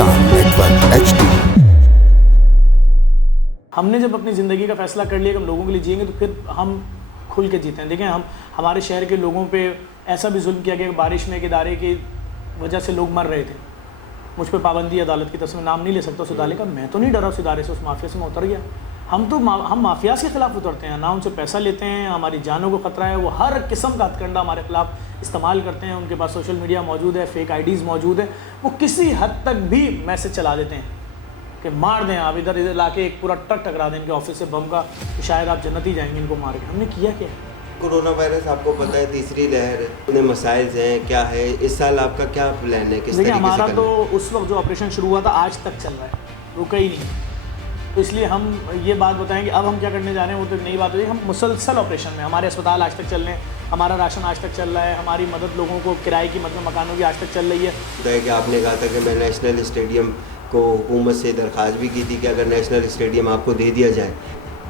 Pakistan network HD। हमने जब अपनी ज़िंदगी का फ़ैसला कर लिया कि हम लोगों के लिए जिएंगे तो फिर हम खुल के जीते हैं। देखें, हमारे शहर के लोगों पे ऐसा भी जुल्म किया गया कि बारिश में एक इदारे की वजह से लोग मर रहे थे। मुझ पर पाबंदी अदालत की तरफ से, नाम नहीं ले सकता उस इदारे का, मैं तो नहीं डरा उस इदारे से, उस माफिया से मैं उतर गया। हम माफिया के ख़िलाफ़ उतरते हैं, ना उनसे पैसा लेते हैं, हमारी जानों को ख़तरा है। वो हर किस्म का हथकंडा हमारे ख़िलाफ़ इस्तेमाल करते हैं। उनके पास सोशल मीडिया मौजूद है, फेक आईडीज़ मौजूद है। वो किसी हद तक भी मैसेज चला देते हैं कि मार दें आप, इधर लाके एक पूरा ट्रक टकरा दें इनके ऑफिस से बम का, तो शायद आप जन्नत ही जाएंगे इनको मार के। हमने किया क्या? कोरोना वायरस आपको पता है, तीसरी लहर, इतने मसाइल हैं, क्या है इस साल आपका क्या प्लान है? किस देखिए, तरीके हमारा से तो उस वक्त जो ऑपरेशन शुरू हुआ था आज तक चल रहा है, रुका ही नहीं। तो इसलिए हम ये बात बताएं कि अब हम क्या करने जा रहे हैं, वो तो नई बात होगी। हम मुसलसल ऑपरेशन में, हमारे अस्पताल आज तक चल रहे हैं, हमारा राशन आज तक चल रहा है, हमारी मदद लोगों को किराए की मदद मकानों की आज तक चल रही है। कि आपने कहा था कि मैं नेशनल स्टेडियम को हुकूमत से दरख्वास्त भी की थी कि अगर नेशनल स्टेडियम आपको दे दिया जाए।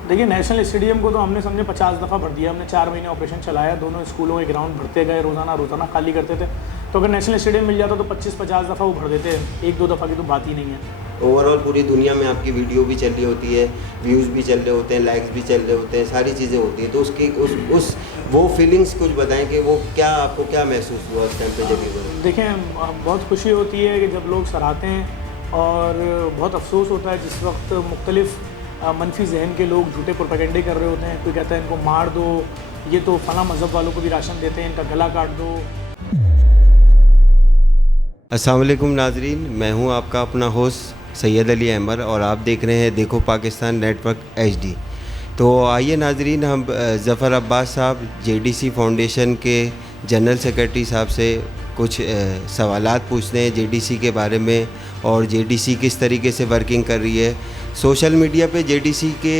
देखिए, नेशनल स्टेडियम को तो हमने समझे 50 दफ़ा भर दिया। हमने 4 महीने ऑपरेशन चलाया, दोनों स्कूलों के ग्राउंड भरते गए, रोज़ाना खाली करते थे। तो अगर नेशनल स्टेडियम मिल जाता तो 25-50 दफ़ा वो भर देते हैं, 1-2 दफ़ा की तो बात ही नहीं है। ओवरऑल पूरी दुनिया में आपकी वीडियो भी चल रही होती है, व्यूज़ भी चल रहे होते हैं, लाइक्स भी चल रहे होते हैं, सारी चीज़ें होती हैं। तो उसकी उस वो फीलिंग्स कुछ बताएं कि वो क्या आपको क्या महसूस हुआ उस टाइम पे जब ये हुआ? देखें, बहुत खुशी होती है कि जब लोग सराहते हैं, और बहुत अफसोस होता है जिस वक्त मुख्तलिफ़ मनफी जहन के लोग झूठे प्रोपेगेंडे कर रहे होते हैं। कोई कहता है इनको मार दो, ये तो फला मज़हब वालों को भी राशन देते हैं, इनका गला काट दो। अस्सलाम वालेकुम नाजरीन, मैं हूं आपका अपना होस्ट सैयद अली अहमद और आप देख रहे हैं देखो पाकिस्तान नेटवर्क HD। तो आइए नाजरीन, हम ज़फ़र अब्बास साहब JDC फाउंडेशन के जनरल सेक्रेटरी साहब से कुछ सवालात पूछते हैं JDC के बारे में, और JDC किस तरीके से वर्किंग कर रही है। सोशल मीडिया पे JDC के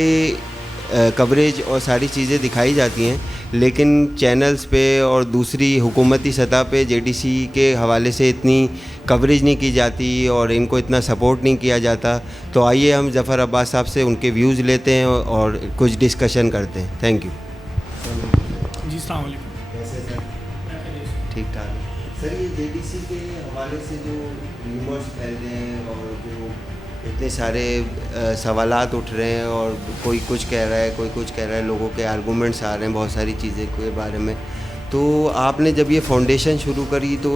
कवरेज और सारी चीज़ें दिखाई जाती हैं, लेकिन चैनल्स पे और दूसरी हुकूमती सतह पे JDC के हवाले से इतनी कवरेज नहीं की जाती और इनको इतना सपोर्ट नहीं किया जाता। तो आइए हम ज़फ़र अब्बास साहब से उनके व्यूज़ लेते हैं और कुछ डिस्कशन करते हैं। थैंक यू जी, अस्सलाम वालेकुम। कैसे सर? ठीक ठाक सर। ये JDC के हवाले से जो र्यूमर्स फैल रहे हैं और जो इतने सारे सवालात उठ रहे हैं, और कोई कुछ कह रहा है, कोई कुछ कह रहा है, लोगों के आर्गूमेंट्स आ रहे हैं बहुत सारी चीज़ें के बारे में। तो आपने जब ये फाउंडेशन शुरू करी तो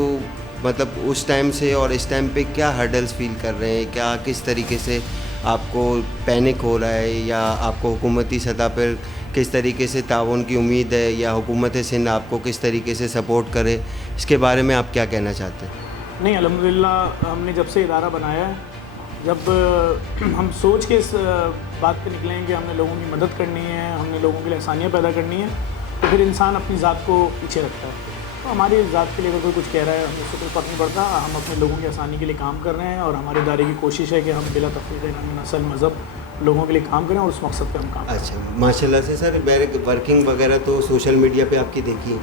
मतलब उस टाइम से और इस टाइम पे क्या हर्डल्स फील कर रहे हैं? क्या किस तरीके से आपको पैनिक हो रहा है, या आपको हुकूमती सतह पर किस तरीके से ताउन की उम्मीद है, या हुकूमत सिंध आपको किस तरीके से सपोर्ट करे? इसके बारे में आप क्या कहना चाहते हैं? नहीं, अल्हम्दुलिल्लाह हमने जब से इदारा बनाया है, जब हम सोच के इस बात पे निकले हैं कि हमने लोगों की मदद करनी है, हमने लोगों के लिए आसानियाँ पैदा करनी है, तो फिर इंसान अपनी ज़ात को पीछे रखता है। तो हमारी ज़ात के लिए अगर कोई कुछ कह रहा है, हमें उससे कोई फ़र्क नहीं पड़ता। हम अपने लोगों की आसानी के लिए काम कर रहे हैं, और हमारे इदारे की कोशिश है कि हम बिला तफ़रीक़ नस्ल मज़हब लोगों के लिए काम करें, और उस मकसद पे हम काम करें। अच्छा, माशाल्लाह से सर। वर्किंग वगैरह तो सोशल मीडिया पे आपकी देखी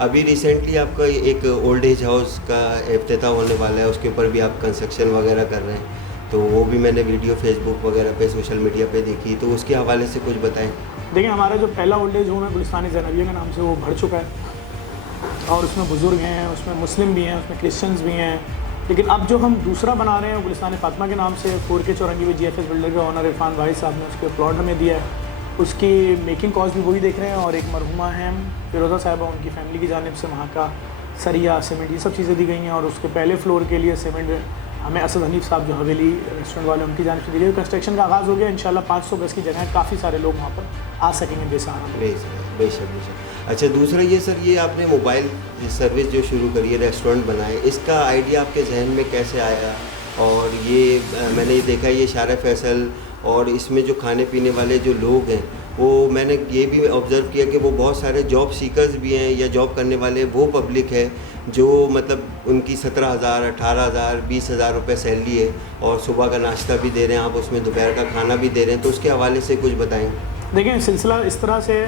अभी रिसेंटली आपका एक ओल्ड एज हाउस का इफ्तिताह होने वाला है, उसके ऊपर भी आप कंस्ट्रक्शन वगैरह कर रहे हैं। तो वो भी मैंने वीडियो फेसबुक वगैरह पे सोशल मीडिया पे देखी, तो उसके हवाले से कुछ बताएं। देखिए, हमारा जो पहला ओल्ड एज होम है गुलिस्तान ज़ैनबिया के नाम से, वो भर चुका है, और उसमें बुज़ुर्ग हैं, उसमें मुस्लिम भी हैं, उसमें क्रिश्चियंस भी हैं। लेकिन अब जो हम दूसरा बना रहे हैं गुलिस्तान फ़ातिमा के नाम से, 4K चौरंगी में GFS बिल्डर के ऑनर इरफान भाई साहब ने उसके प्लॉट हमें दिया है। उसकी मेकिंग कॉस्ट भी वही देख रहे हैं, और एक मरहुमा हैं फिरोज़ा साहिबा, उनकी फैमिली की जानिब से वहाँ का सरिया, सीमेंट, ये सब चीज़ें दी गई हैं। और उसके पहले फ्लोर के लिए सीमेंट हमें असद हनीफ साहब जो हवेली रेस्टोरेंट वाले, उनकी जानिब से दी गई। कंस्ट्रक्शन का आगाज़ हो गया इंशाल्लाह। 500 गज़ की जगह है, काफ़ी सारे लोग वहाँ पर आ सकेंगे बेसहारा। बेशक। अच्छा, दूसरा ये सर, ये आपने मोबाइल सर्विस जो शुरू करी है, रेस्टोरेंट बनाए, इसका आइडिया आपके जहन में कैसे आया? और ये मैंने ये देखा, ये शारा फैसल, और इसमें जो खाने पीने वाले जो लोग हैं, वो मैंने ये भी ऑब्ज़र्व किया कि वो बहुत सारे जॉब सीकर्स भी हैं, या जॉब करने वाले वो पब्लिक है जो मतलब उनकी 17,000, 18,000, 20,000 रुपये सैलरी है, और सुबह का नाश्ता भी दे रहे हैं आप, उसमें दोपहर का खाना भी दे रहे हैं। तो उसके हवाले से कुछ बताएं। देखें, सिलसिला इस तरह से है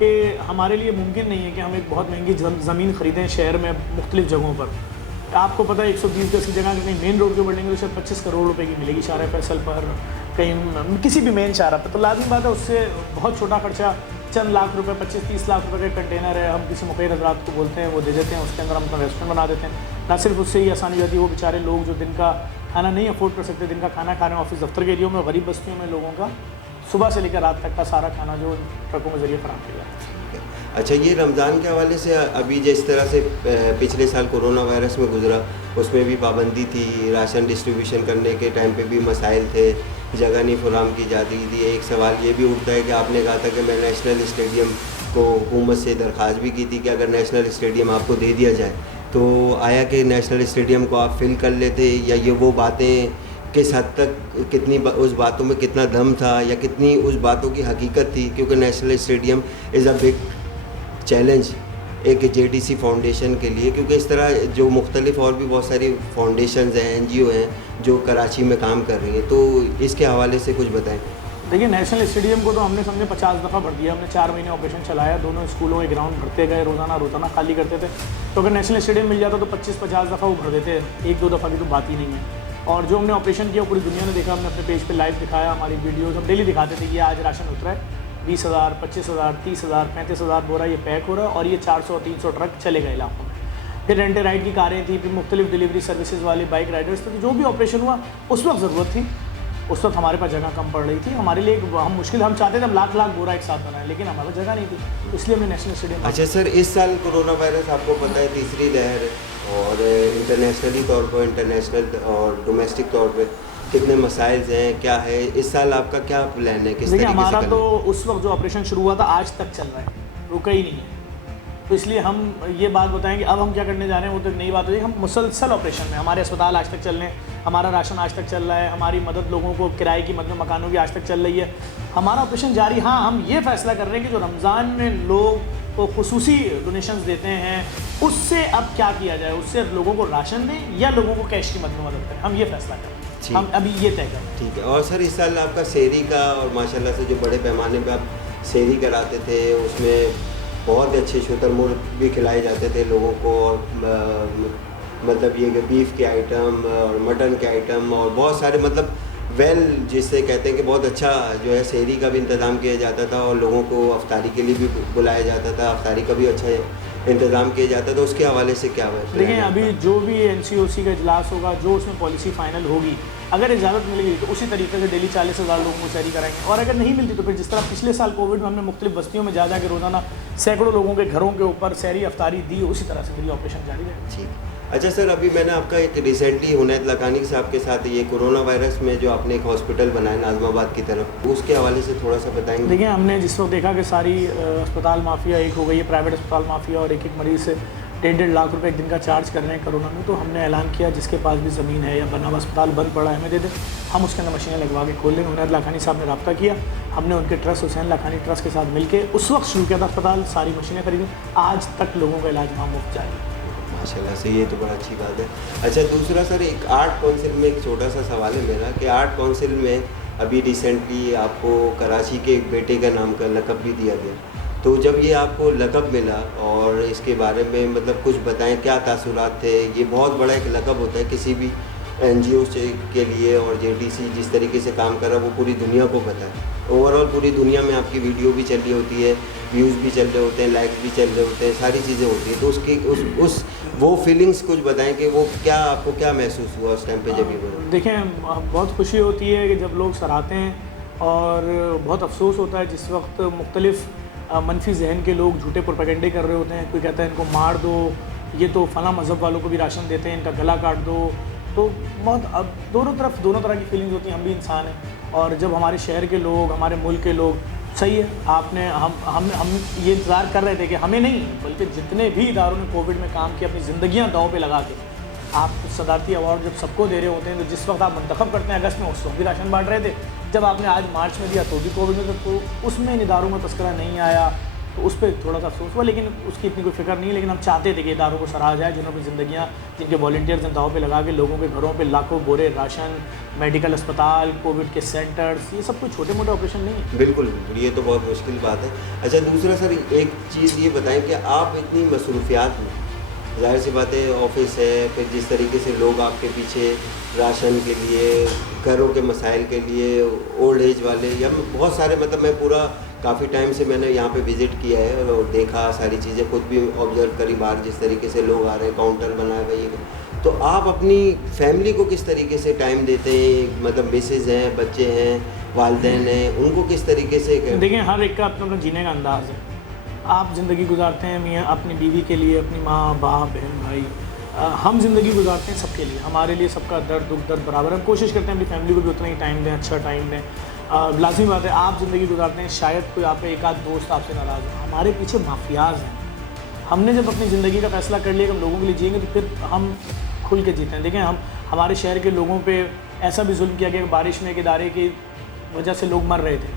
कि हमारे लिए मुमकिन नहीं है कि हम एक बहुत महंगी ज़मीन ख़रीदें शहर में मुख्तलिफ़ जगहों पर। आपको पता है 120 गज़ की जगह कहीं मेन रोड के बिल्डिंग तो शायद 25 करोड़ रुपए की मिलेगी शारा फैसल पर, कहीं किसी भी मेन शारा पर। तो लाज़मी बात है, उससे बहुत छोटा खर्चा, चंद लाख रुपए, 25-30 लाख रुपए का कंटेनर है, हम किसी मुक़र्रर हज़रात को बोलते हैं, वो दे देते हैं, उसके अंदर हम अपना रेस्टोरेंट बना देते हैं। ना सिर्फ उससे ही आसानी होती है, वो बेचारे लोग जो दिन का खाना नहीं अफोर्ड कर सकते, दिन का खाना खा रहे हैं ऑफिस दफ्तर के एरियो में, गरीब बस्तियों में लोगों का सुबह से लेकर रात तक का सारा खाना जो ट्रकों के ज़रिए फराहम किया जाता है। अच्छा, ये रमज़ान के हवाले से अभी जिस तरह से पिछले साल कोरोना वायरस में गुजरा, उसमें भी पाबंदी थी, राशन डिस्ट्रीब्यूशन करने के टाइम पे भी मसाइल थे, जगह नहीं फराहम की जाती थी। एक सवाल ये भी उठता है कि आपने कहा था कि मैं नेशनल स्टेडियम को हुकूमत से दरख्वास्त भी की थी कि अगर नेशनल स्टेडियम आपको दे दिया जाए, तो आया कि नेशनल स्टेडियम को आप फिल कर लेते, या ये वो बातें किस हद तक कितनी उस बातों में कितना दम था, या कितनी उस बातों की हकीकत थी? क्योंकि national stadium is a big challenge एक जेडीसी फाउंडेशन के लिए, क्योंकि इस तरह जो मुख्तलिफ और भी बहुत सारी फाउंडेशंस हैं, एनजीओ हैं जो कराची में काम कर रही हैं, तो इसके हवाले से कुछ बताएं। देखिए, नेशनल स्टेडियम को तो हमने समझे 50 दफ़ा भर दिया। हमने 4 महीने ऑपरेशन चलाया, दोनों स्कूलों के ग्राउंड भरते गए, रोज़ाना खाली करते थे। तो अगर नेशनल स्टेडियम मिल जाता तो 25-50 दफ़ा वो भर देते, 1-2 दफ़ा की तो बात ही नहीं है। और जो हमने ऑपरेशन किया पूरी दुनिया ने देखा, हमने अपने पेज पे लाइव दिखाया, हमारी वीडियोज़ हम डेली दिखाते थे। ये आज राशन उतरा है, 20,000, 25,000, 30,000, 35,000 बोरा ये पैक हो रहा है, और ये 400-300 ट्रक चले गए इलाकों में। फिर रेंट ए राइड की कारें थी, फिर मुख्तलिफ डिलीवरी सर्विसेज वाले बाइक राइडर्स थे। जो भी ऑपरेशन हुआ उस वक्त ज़रूरत थी, उस वक्त हमारे पास जगह कम पड़ रही थी। हमारे लिए हम चाहते थे हम लाख बोरा एक साथ बनाएं, लेकिन हमारे पास जगह नहीं थी, इसलिए हमने नेशनल स्टेडियम। अच्छा सर, इस साल कोरोना वायरस आपको पता है तीसरी लहर, और इंटरनेशनली तौर पर, इंटरनेशनल और डोमेस्टिक तौर पर कितने मसाइल हैं, क्या है इस साल आपका क्या प्लान है? किस देखिए, तरीके से हमारा करना तो है? उस वक्त जो ऑपरेशन शुरू हुआ था आज तक चल रहा है, रुका ही नहीं है। तो इसलिए हम ये बात बताएंगे अब हम क्या करने जा रहे हैं, वो तो एक नई बात हो जाएगी। हम मुसलसल ऑपरेशन में, हमारे अस्पताल आज तक चल रहे हैं, हमारा राशन आज तक चल रहा है, हमारी मदद लोगों को किराए की मदद मकानों की आज तक चल रही है, हमारा ऑपरेशन जारी। हाँ, हम ये फैसला कर रहे हैं कि जो रमज़ान में लोग को खुसूसी डोनेशंस देते हैं, उससे अब क्या किया जाए, उससे लोगों को राशन दें या लोगों को कैश की मदद करें, हम ये फैसला करें। हम अभी ये तय करें। ठीक है। और सर, इस साल आपका सेहरी का, और माशाल्लाह से जो बड़े पैमाने पे आप सेहरी कराते थे, उसमें बहुत अच्छे शुतुरमुर्ग भी खिलाए जाते थे लोगों को, और मतलब ये कि बीफ के आइटम और मटन के आइटम और बहुत सारे, मतलब जिससे कहते हैं कि बहुत अच्छा जो है सेहरी का भी इंतज़ाम किया जाता था, और लोगों को अफ्तारी के लिए भी बुलाया जाता था, अफ्तारी का भी अच्छा इंतज़ाम किया जाता था। उसके हवाले से क्या हुआ? देखिए, अभी जो भी NCOC का इजलास होगा, जो उसमें पॉलिसी फाइनल होगी, अगर इजाज़त मिलेगी तो उसी तरीके से डेली 40,000 लोगों को सहरी कराएंगे, और अगर नहीं मिलती तो फिर जिस तरह पिछले साल कोविड में हमने मुख्तलिफ बस्तियों में जा के रोज़ाना सैकड़ों लोगों के घरों के ऊपर सहरी अफ्तारी दी, उसी तरह से मेरी ऑपरेशन जारी रहेगा। ठीक। अच्छा सर, अभी मैंने आपका एक रिसेंटली हुनैद लखानी साहब के साथ ये कोरोना वायरस में जो आपने एक हॉस्पिटल बनाया नाज़माबाद की तरफ, उसके हवाले से थोड़ा सा बताएंगे। देखिए, हमने जिस वक्त देखा कि सारी अस्पताल माफिया एक हो गई है, प्राइवेट अस्पताल माफिया, और एक मरीज़ से 1.5 लाख रुपए एक दिन का चार्ज कर रहे हैं कोरोना में, तो हमने ऐलान किया जिसके पास भी ज़मीन है या बना हुआ अस्पताल बंद पड़ा है हमें दे दे, हम उसके अंदर मशीनें लगवा के खोल लेंगे। हुनैद लखानी साहब ने रब्ता किया, हमने उनके ट्रस्ट हुसैन लखानी ट्रस्ट के साथ मिलकर उस वक्त शुरू किया था अस्पताल, सारी मशीनें खरीदी, आज तक लोगों का इलाज वहाँ मुफ्त जारी है। माशाल्लाह से, ये तो बड़ा अच्छी बात है। अच्छा, दूसरा सर, एक आर्ट काउंसिल में एक छोटा सा सवाल है मेरा कि आर्ट काउंसिल में अभी रिसेंटली आपको कराची के एक बेटे का नाम का लक़ब भी दिया गया, तो जब ये आपको लक़ब मिला और इसके बारे में मतलब कुछ बताएं, क्या तासुरात थे? ये बहुत बड़ा एक लक़ब होता है किसी भी NGO के लिए, और JDC जिस तरीके से काम कर रहा है वो पूरी दुनिया को पता है। ओवरऑल पूरी दुनिया में आपकी वीडियो भी चल रही होती है, व्यूज़ भी चल रहे होते हैं, लाइक्स भी चल रहे होते हैं, सारी चीज़ें होती हैं, तो उसकी वो फीलिंग्स कुछ बताएं कि वो क्या आपको क्या महसूस हुआ उस टाइम पे जब ये बोला? देखें, बहुत खुशी होती है कि जब लोग सराहते हैं, और बहुत अफसोस होता है जिस वक्त मुख्तलिफ मनफी जहन के लोग झूठे प्रोपेगेंडे कर रहे होते हैं। कोई कहता है इनको मार दो, ये तो फ़लाँ मज़हब वालों को भी राशन देते हैं, इनका गला काट दो। तो बहुत अब दोनों तरह की फीलिंग्स होती हैं, हम भी इंसान हैं। और जब हमारे शहर के लोग, हमारे मुल्क के लोग, सही है, आपने हम ये इंतज़ार कर रहे थे कि हमें नहीं बल्कि जितने भी इदारों ने कोविड में काम किया, अपनी ज़िंदगियाँ दांव पे लगा के, आप सदारती अवार्ड जब सबको दे रहे होते हैं, तो जिस वक्त आप मंतखब करते हैं अगस्त में, उस वक्त भी राशन बांट रहे थे, जब आपने आज मार्च में दिया तो भी कोविड में, तो उसमें इन इदारों में तस्करा नहीं आया, तो उस पर थोड़ा सा अफसोस हुआ, लेकिन उसकी इतनी कोई फिक्र नहीं है। लेकिन हम चाहते थे कि इदारों को सराहा जाए जिन्होंने ज़िंदगियाँ, जिनके वॉलंटियर्स ने दाव पे लगा के लोगों के घरों पे लाखों बोरे राशन, मेडिकल अस्पताल, कोविड के सेंटर्स, ये सब कोई छोटे मोटे ऑपरेशन नहीं है। बिल्कुल, ये तो बहुत मुश्किल बात है। अच्छा, दूसरा सर, एक चीज़ ये बताएं कि आप इतनी मसरूफियात में, ज़ाहिर सी बात है ऑफिस है, फिर जिस तरीके से लोग आपके पीछे राशन के लिए, घरों के मसाइल के लिए, ओल्ड एज वाले, या बहुत सारे, मतलब मैं पूरा काफ़ी टाइम से मैंने यहाँ पे विज़िट किया है और देखा सारी चीज़ें, खुद भी ऑब्ज़र्व करी बाहर जिस तरीके से लोग आ रहे हैं, काउंटर बनाए हुए, तो आप अपनी फैमिली को किस तरीके से टाइम देते हैं, मतलब मिसेज हैं, बच्चे हैं, वालिदैन हैं, उनको किस तरीके से देखिए, हर एक का अपना अपना जीने का अंदाज़ है। आप ज़िंदगी गुजारते हैं मियाँ अपनी बीवी के लिए, अपनी माँ बाप बहन भाई, हम ज़िंदगी गुजारते हैं सबके लिए, हमारे लिए सबका दुख दर्द बराबर। हम कोशिश करते हैं अपनी फैमिली को भी उतना ही टाइम दें, अच्छा टाइम दें। लाजमी बात है, आप ज़िंदगी गुजारते हैं, शायद कोई आप एक आध दोस्त आपसे नाराज़ हो, हमारे पीछे माफियाज हैं। हमने जब अपनी ज़िंदगी का फ़ैसला कर लिया कि हम लोगों के लिए जिएंगे, तो फिर हम खुल के जीते हैं। देखें, हमारे शहर के लोगों पे ऐसा भी जुल्म किया गया कि बारिश में एक इदारे की वजह से लोग मर रहे थे।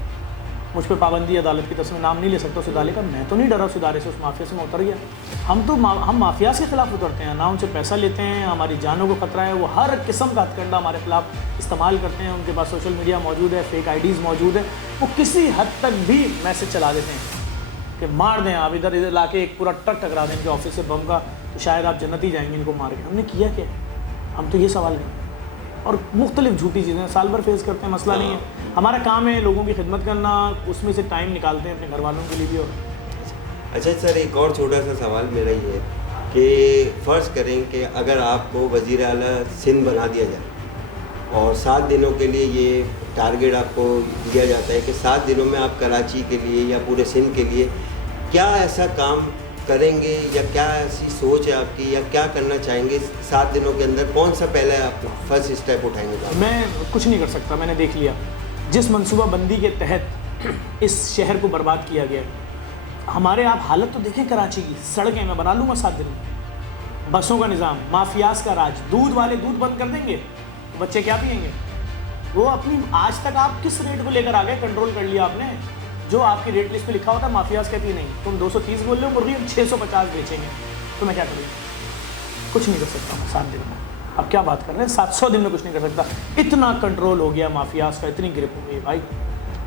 मुझ पर पाबंदी अदालत की तरफ से, मैं नाम नहीं ले सकता उस इदारे का, मैं तो नहीं डरा उस इदारे से, उस माफिया से मैं उतर गया। हम माफियाज के खिलाफ उतरते हैं, ना उनसे पैसा लेते हैं, हमारी जानों को खतरा है। वो हर किस्म का हथकंडा हमारे खिलाफ इस्तेमाल करते हैं। उनके पास सोशल मीडिया मौजूद है, फेक आईडीज़ मौजूद है, वो किसी हद तक भी मैसेज चला देते हैं कि मार दें आप, इधर इधर लाके एक पूरा ट्रक टकरा दें इनके ऑफिस से बम का, तो शायद आप जन्नत ही जाएंगे इनको मार के। हमने किया क्या? हम तो ये सवाल करें, और मुख्तलिफ झूठी चीज़ें साल भर फेस करते हैं, मसला नहीं है। हमारा काम है लोगों की खिदमत करना, उसमें से टाइम निकालते हैं अपने घर वालों के लिए भी। और अच्छा सर, एक और छोटा सा सवाल मेरा ये है कि फ़र्ज़ करें कि अगर आपको वज़ीर आला सिंध बना दिया जाए और 7 दिनों के लिए ये टारगेट आपको दिया जाता है कि 7 दिनों में आप कराची के लिए या पूरे सिंध के लिए क्या ऐसा काम करेंगे, या क्या ऐसी सोच है आपकी, या क्या करना चाहेंगे 7 दिनों के अंदर? कौन सा पहला आप फर्स्ट स्टेप उठाएंगे? मैं कुछ नहीं कर सकता, मैंने देख लिया जिस मनसूबाबंदी के तहत इस शहर को बर्बाद किया गया। हमारे आप हालत तो देखें कराची की, सड़कें मैं बना लूँगा 7 दिन में, बसों का निज़ाम, माफियाज का राज, दूध वाले दूध बंद कर देंगे, बच्चे क्या पिएंगे? वो अपनी, आज तक आप किस रेट को लेकर आ गए, कंट्रोल कर लिया आपने? जो आपकी रेट लिस्ट पे लिखा होता है माफियाज कहती है नहीं, तुम 230 बोल रहे हो, मुर्गी हम 650 बेचेंगे, तो मैं क्या करूँगी? कुछ नहीं कर सकता मैं 7 दिन में। अब क्या बात कर रहे हैं, 700 दिन में कुछ नहीं कर सकता। इतना कंट्रोल हो गया माफियाज का, इतनी ग्रिप हो गई भाई।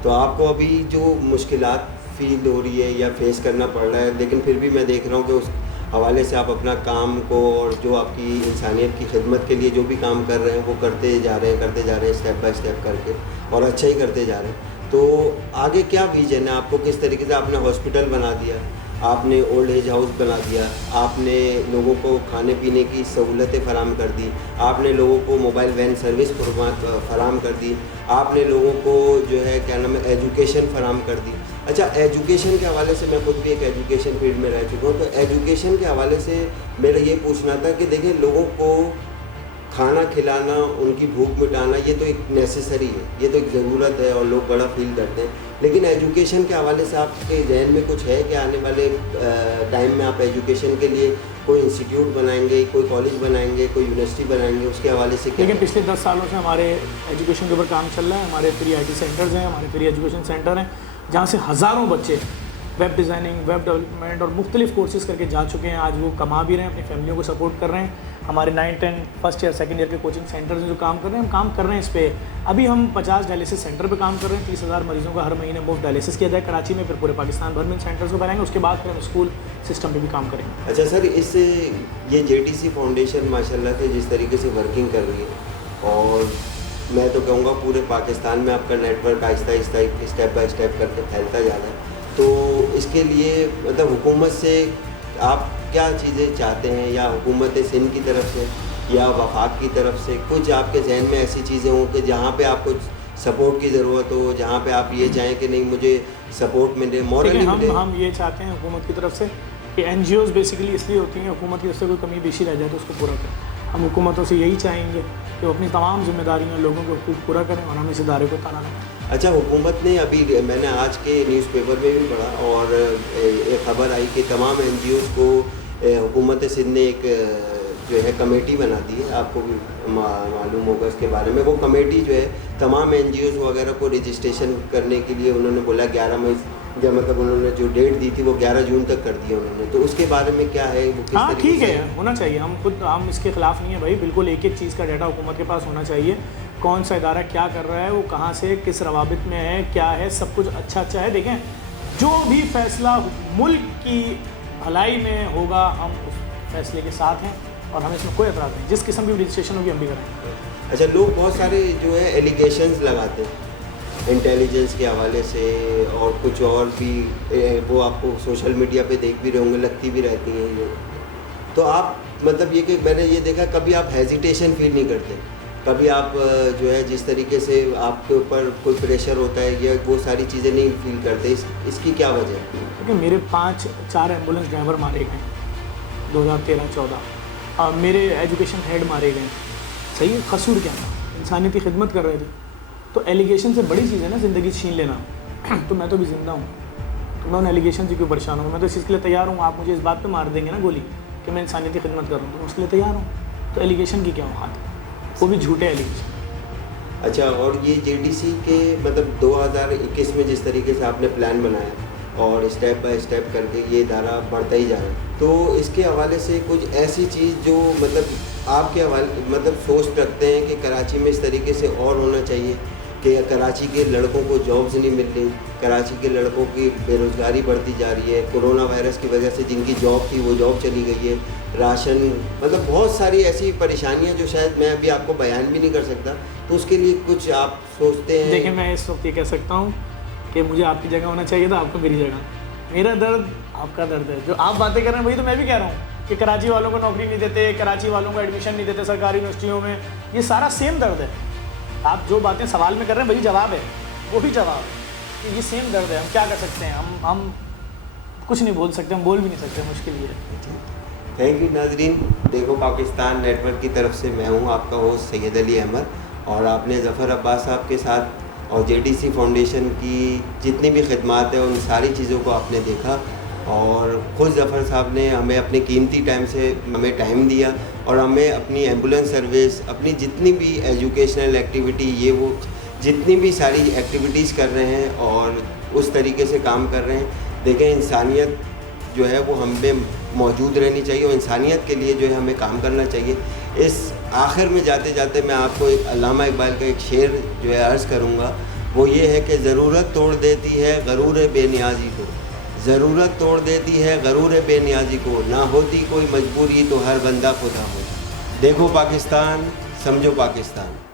तो आपको अभी जो मुश्किलात फील हो रही है या फेस करना पड़ रहा है, लेकिन फिर भी मैं देख रहा हूँ कि उस हवाले से आप अपना काम को और जो आपकी इंसानियत की खिदमत के लिए जो भी काम कर रहे हैं वो करते जा रहे हैं स्टेप बाय स्टेप करके, और अच्छा ही करते जा रहे हैं। तो आगे क्या विजन है आपको? किस तरीके से आपने हॉस्पिटल बना दिया, आपने ओल्ड एज हाउस बना दिया, आपने लोगों को खाने पीने की सहूलतें फराम कर दी, आपने लोगों को मोबाइल वैन सर्विस फराम कर दी, आपने लोगों को जो है क्या नाम है एजुकेशन फराम कर दी। अच्छा, एजुकेशन के हवाले से मैं खुद भी एक एजुकेशन फील्ड में रह चुका हूँ, तो एजुकेशन के हवाले से मेरा ये पूछना था कि देखिए, लोगों को खाना खिलाना, उनकी भूख मिटाना, ये तो एक नेसेसरी है, ये तो एक ज़रूरत है और लोग बड़ा फील करते हैं, लेकिन एजुकेशन के हवाले से आपके जहन में कुछ है कि आने वाले टाइम में आप एजुकेशन के लिए कोई इंस्टीट्यूट बनाएंगे, कोई कॉलेज बनाएंगे, कोई यूनिवर्सिटी बनाएंगे, उसके हवाले से क्या? लेकिन पिछले 10 सालों से हमारे एजुकेशन के ऊपर काम चल रहा है। हमारे फ्री IT सेंटर्स हैं, हमारे फ्री एजुकेशन सेंटर हैं, जहाँ से हज़ारों बच्चे वेब डिज़ाइनिंग, वेब डेवलपमेंट और मुख्तलिफ कोर्सेज़ करके जा चुके हैं। आज वो कमा भी रहे हैं, अपनी फैमिलियों को सपोर्ट कर रहे हैं। हमारे 9, 10 फर्स्ट ईयर सेकंड ईयर के कोचिंग सेंटर्स हैं जो काम कर रहे हैं, हम काम कर रहे हैं इस पर। अभी हम 50 डायलिसिस सेंटर पे काम कर रहे हैं। 30,000 मरीजों का हर महीने मुफ्त डायलिसिस किया जाए कराची में, फिर पूरे पाकिस्तान भर में सेंटर्स को बनाएंगे। उसके बाद फिर हम स्कूल सिस्टम पे भी काम करेंगे। अच्छा सर, इस ये JTC फाउंडेशन माशाल्लाह से जिस तरीके से वर्किंग कर रही है, और मैं तो कहूँगा पूरे पाकिस्तान में आपका network Aahista Aahista step by step करके फैलता जा रहा है, तो इसके लिए मतलब हुकूमत से आप क्या चीज़ें चाहते हैं, या हुकूमत सिंध की तरफ से या वफाक की तरफ से कुछ आपके जहन में ऐसी चीज़ें हों कि जहाँ पे आपको सपोर्ट की ज़रूरत हो, जहाँ पे आप ये चाहें कि नहीं मुझे सपोर्ट मिले, मॉरली मिले? हम ये चाहते हैं हुकूमत की तरफ से कि NGOs बेसिकली इसलिए होती हैं, हुकूमत की तरफ से कोई कमी बेशी रह जाए तो उसको पूरा करें। हम हुकूमतों से यही चाहेंगे कि वो अपनी तमाम जिम्मेदारियाँ लोगों के हुकूक पूरा करें और हम इस इदारे को ताला लगाएं। अच्छा, हुकूमत ने अभी, मैंने आज के न्यूज़पेपर में भी पढ़ा और एक खबर आई कि तमाम NGOs को हुकूमत सिंध ने एक जो है कमेटी बना दी है, आपको भी मालूम होगा इसके बारे में। वो कमेटी जो है तमाम NGOs वगैरह को रजिस्ट्रेशन करने के लिए उन्होंने बोला 11 मई, जब मतलब उन्होंने जो डेट दी थी वो 11 जून तक कर दिया उन्होंने, तो उसके बारे में क्या है वो? हाँ ठीक है, होना चाहिए। हम इसके खिलाफ नहीं है भाई, बिल्कुल एक एक चीज़ का डाटा हुकूमत के पास होना चाहिए। कौन सा इदारा क्या कर रहा है, वो कहाँ से किस रवाबित में है, क्या है, सब कुछ अच्छा है। देखें, जो भी फैसला मुल्क की भलाई में होगा हम उस फैसले के साथ हैं और हमें इसमें कोई एतराज़ नहीं। जिस किस्म की रजिस्ट्रेशन होगी हम भी करेंगे। अच्छा, लोग बहुत सारे जो है एलिगेशंस लगाते हैं इंटेलिजेंस के हवाले से और कुछ और भी, वो आपको सोशल मीडिया पे देख भी रहे होंगे, लगती भी रहती हैं ये, तो आप मतलब ये कि मैंने ये देखा कभी आप हेजिटेशन फील नहीं करते, कभी आप जो है जिस तरीके से आपके ऊपर कोई प्रेशर होता है या वो सारी चीज़ें नहीं फील करते, इसकी क्या वजह है? क्योंकि मेरे 4 एम्बुलेंस ड्राइवर मारे गए 2013-14, मेरे एजुकेशन हेड मारे गए। सही है, कसूर क्या था? इंसानियत की खिदमत कर रहे थे। तो एलिगेशन से बड़ी चीज़ है ना ज़िंदगी छीन लेना। तो मैं तो भी ज़िंदा हूँ, तो मैं उन एलिगेशन से क्यों परेशान हूँ? मैं तो इस चीज़ के लिए तैयार हूँ। आप मुझे इस बात पे मार देंगे ना गोली कि मैं इंसानियत की खिदमत कर रहा हूँ, तो मैं उसके लिए तैयार हूँ। तो एलिगेशन की क्या औकात है? वो भी झूठे एलिगेशन। अच्छा, और ये जेडीसी के मतलब 2021 में जिस तरीके से आपने प्लान बनाया और स्टेप बाय स्टेप करके ये इदारा बढ़ता ही जा रहा है, तो इसके हवाले से कुछ ऐसी चीज़ जो मतलब आपके हवाले मतलब सोच रखते हैं कि कराची में इस तरीके से और होना चाहिए कि कराची के लड़कों को जॉब्स नहीं मिल रही, कराची के लड़कों की बेरोज़गारी बढ़ती जा रही है, कोरोना वायरस की वजह से जिनकी जॉब थी वो जॉब चली गई है, राशन, मतलब बहुत सारी ऐसी परेशानियां जो शायद मैं अभी आपको बयान भी नहीं कर सकता, तो उसके लिए कुछ आप सोचते हैं? देखिए, मैं इस वक्त ये कह सकता हूँ कि मुझे आपकी जगह होना चाहिए था, आपको मेरी जगह। मेरा दर्द आपका दर्द है। जो आप बातें कर रहे हैं वही तो मैं भी कह रहा हूँ कि कराची वालों को नौकरी नहीं देते, कराची वालों को एडमिशन नहीं देते सरकारी यूनिवर्सिटियों में। ये सारा सेम दर्द है। आप जो बातें सवाल में कर रहे हैं वही जवाब है, वही जवाब है कि ये सेम दर्द है। हम क्या कर सकते हैं? हम कुछ नहीं बोल सकते, हम बोल भी नहीं सकते, मुश्किल ये है। थैंक यू नाजरीन, देखो पाकिस्तान नेटवर्क की तरफ से मैं हूँ आपका होस्ट सैयद अली अहमद, और आपने ज़फ़र अब्बास साहब के साथ और जेडीसी फाउंडेशन की जितनी भी खिदमात है उन सारी चीज़ों को आपने देखा, और ख़ुद ज़फ़र साहब ने हमें अपने कीमती टाइम से हमें टाइम दिया और हमें अपनी एम्बुलेंस सर्विस, अपनी जितनी भी एजुकेशनल एक्टिविटी, ये वो जितनी भी सारी एक्टिविटीज़ कर रहे हैं और उस तरीके से काम कर रहे हैं। देखें, इंसानियत जो है वो हम में मौजूद रहनी चाहिए और इंसानियत के लिए जो है हमें काम करना चाहिए। इस आखिर में जाते जाते मैं आपको एक अल्लामा इकबाल का एक शेर जो है अर्ज़ करूँगा, वो ये है कि ज़रूरत तोड़ देती है गरूर बेनियाज़ी को, ज़रूरत तोड़ देती है गरूर बेनियाज़ी को, ना होती कोई मजबूरी तो हर बंदा खुदा हो। देखो पाकिस्तान, समझो पाकिस्तान।